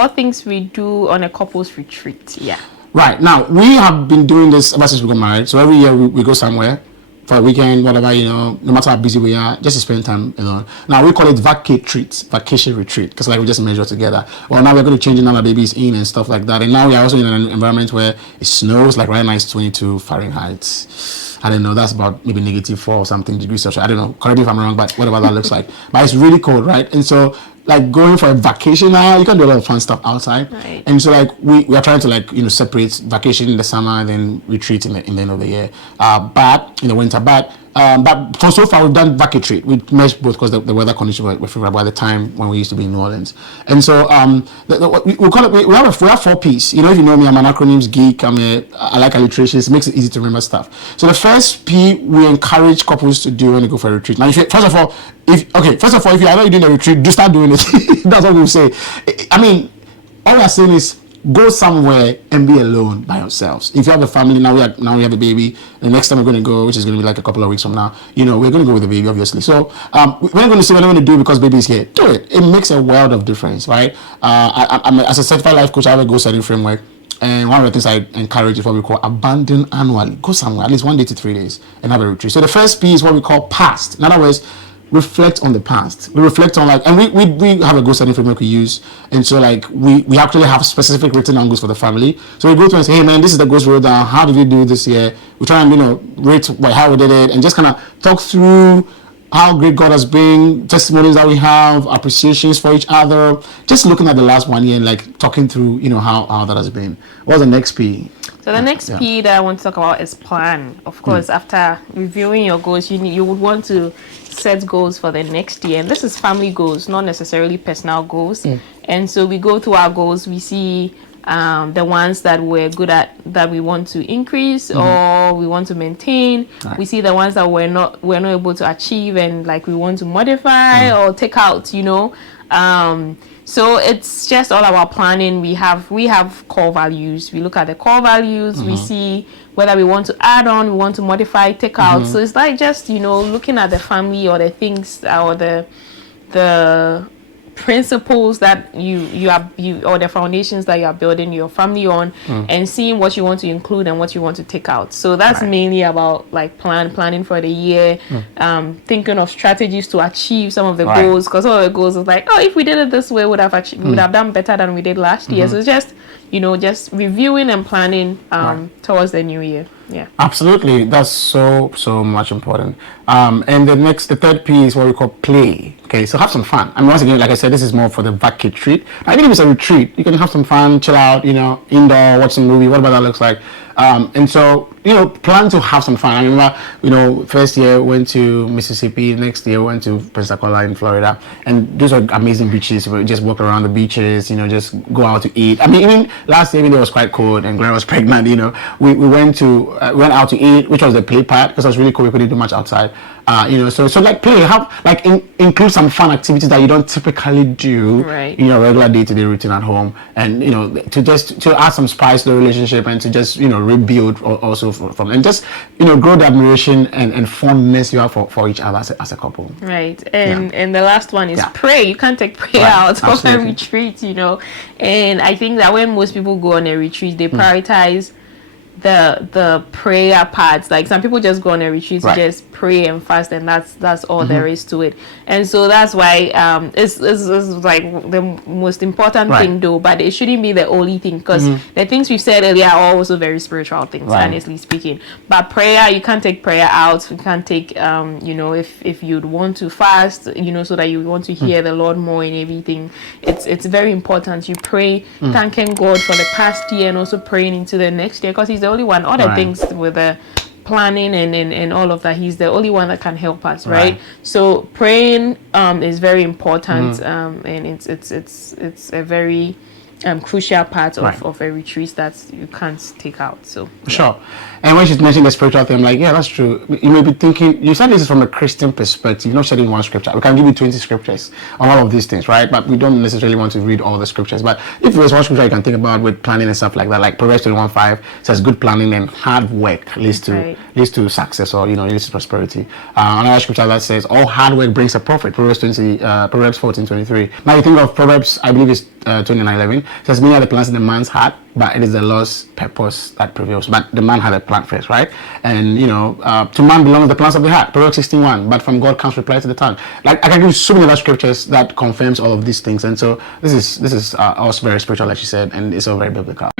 4 things we do on a couples retreat. Yeah. Right. Now, we have been doing this ever since we got married. So every year we go somewhere for a weekend, whatever, no matter how busy we are, just to spend time alone. Now, we call it vacation retreat, because like we just measure together. Well, now we're going to change now that baby's in and stuff like that. And now we are also in an environment where it snows, like right now it's 22 Fahrenheit. I don't know, that's about maybe -4 or something degrees Celsius. I don't know, correct me if I'm wrong, but whatever that looks like. But it's really cold, right? And so, like, going for a vacation now, you can do a lot of fun stuff outside. Right. And so, like, we are trying to, like, separate vacation in the summer and then retreat in the end of the year. But in the winter, but for so far we've done vacatry. We meshed both because the weather conditions were favorable at the time when we used to be in New Orleans. And so we call it, we have 4 P's. If you know me, I'm an acronyms geek. I like alliterations. It makes it easy to remember stuff. So the first P we encourage couples to do when they go for a retreat. Now, first of all, if you're already doing a retreat, do start doing it. That's what we say. I mean, all we're saying is, go somewhere and be alone by yourselves. If you have a family, now we have a baby. The next time we're going to go, which is going to be like a couple of weeks from now, we're going to go with the baby, obviously. So we're not going to say we're not going to do it because baby's here. Do it. It makes a world of difference, right? As a certified life coach, I have a goal setting framework. And one of the things I encourage is what we call abandon annually. Go somewhere, at least 1 day to 3 days, and have a retreat. So the first P is what we call past. In other words, reflect on the past. We reflect on, like, and we have a goal setting framework we use, and so, like, we actually have specific written down goals for the family. So we go through and say, hey man, this is the goals we wrote down. How did we do this year? We try and rate how we did it, and just kind of talk through how great God has been, testimonies that we have, appreciations for each other. Just looking at the last 1 year and, like, talking through how that has been. What's the next P? So the next P that I want to talk about is plan. Of course, after reviewing your goals, you would want to set goals for the next year. And this is family goals, not necessarily personal goals. And so we go through our goals. We see the ones that we're good at, that we want to increase or we want to maintain. Right. We see the ones that we're not able to achieve and, like, we want to modify or take out. So it's just all about planning. We have core values. We look at the core values. We see whether we want to add on, we want to modify, take out. So it's like just looking at the family or the things or the principles that you or the foundations that you are building your family on, and seeing what you want to include and what you want to take out. So that's mainly about, like, planning for the year, thinking of strategies to achieve some of the goals, because all the goals is like, if we did it this way, we would have done better than we did last year. So it's just just reviewing and planning towards the new year. Yeah, absolutely. That's so much important. And the third P is what we call play. Okay, so have some fun. I mean, once again, like I said, this is more for the vac retreat. I think if it's a retreat, you can have some fun, chill out, indoor, watch some movie, whatever that looks like. And so, plan to have some fun. I remember, first year went to Mississippi, next year went to Pensacola in Florida, and those are amazing beaches. We just walk around the beaches, just go out to eat. I mean, even last year, even though it was quite cold and Gloria was pregnant, we went out to eat, which was the play part, because it was really cool. We couldn't do much outside. So like play, include some fun activities that you don't typically do in your regular day-to-day routine at home, and to add some spice to the relationship, and to just rebuild also from, and just grow the admiration and fondness you have for each other as a couple. Right. And the last one is pray. You can't take prayer out of a retreat, and I think that when most people go on a retreat, they prioritize the prayer parts. Like, some people just go on a retreat to just pray and fast, and that's all there is to it. And so that's why it's like the most important thing, though, but it shouldn't be the only thing, because the things we said earlier are also very spiritual things, honestly speaking. But prayer, you can't take prayer out. You can't take if you'd want to fast, so that you want to hear the Lord more and everything, it's very important. You pray, thanking God for the past year, and also praying into the next year, because He's the only one. All the things with the planning and all of that, He's the only one that can help us, right? So praying is very important, and it's a very crucial part of a retreat that you can't take out. So sure. And when she mentioned the spiritual thing, I'm like, yeah, that's true. You may be thinking, you said this is from a Christian perspective, not sharing one scripture. We can give you 20 scriptures on all of these things, right? But we don't necessarily want to read all the scriptures. But if there's one scripture you can think about with planning and stuff like that, like Proverbs 21:5 says, good planning and hard work leads to success, or leads to prosperity. Another scripture that says, all hard work brings a profit. Proverbs 14:23. Now you think of Proverbs, I believe it's 29:11. says many are the plans in the man's heart, but it is the Lord's purpose that prevails. But the man had a plan first, right? And to man belongs the plans of the heart, Proverbs 16:1. But from God comes reply to the tongue. Like I can give you so many other scriptures that confirms all of these things. And so this is also very spiritual, like you said, and it's all very biblical.